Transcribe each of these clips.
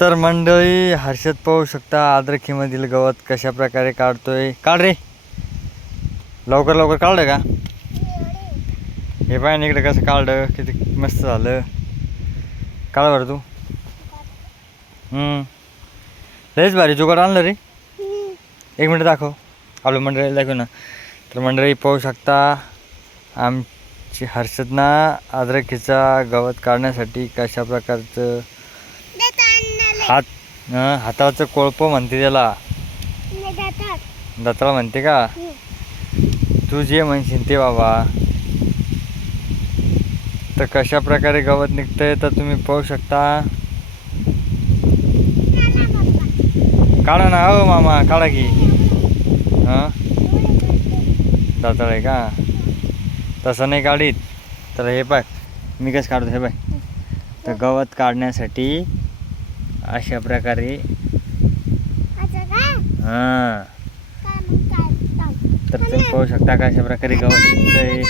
तर मंडळी, हर्षद पाहू शकता अद्रकीमधील गवत कशा प्रकारे काढतोय. काढ रे, लवकर लवकर काढलं का? हे पाय इकडे कसं काढलं, किती मस्त झालं. काढ बरं तू. लयच भारी जुगाड आणलं रे. एक मिनिट दाखव, आपलं मंडळीला दाखव ना. तर मंडळी पाहू शकता आमची हर्षद ना अद्रकीचा गवत काढण्यासाठी कशा प्रकारचं हाताचं कोळपं म्हणते त्याला, दाताळ म्हणते का? तू जे म्हणशील ते बाबा. तर कशा प्रकारे गवत निघतंय तर तुम्ही पाहू शकता. काढा ना हो मामा, काढा की. दाताळ आहे का? तसं नाही काढीत. तर हे पाय मी कसं काढतो हे पाय. तर गवत काढण्यासाठी अशा प्रकारे तर तुम्ही पाहू शकता कशा प्रकारे गवत निघतंय.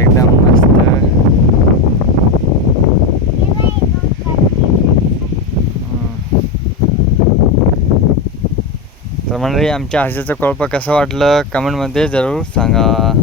एकदम मस्त. तर मंडळी, आमच्या हर्षदचं कोळपं कसं वाटलं कमेंटमध्ये जरूर सांगा.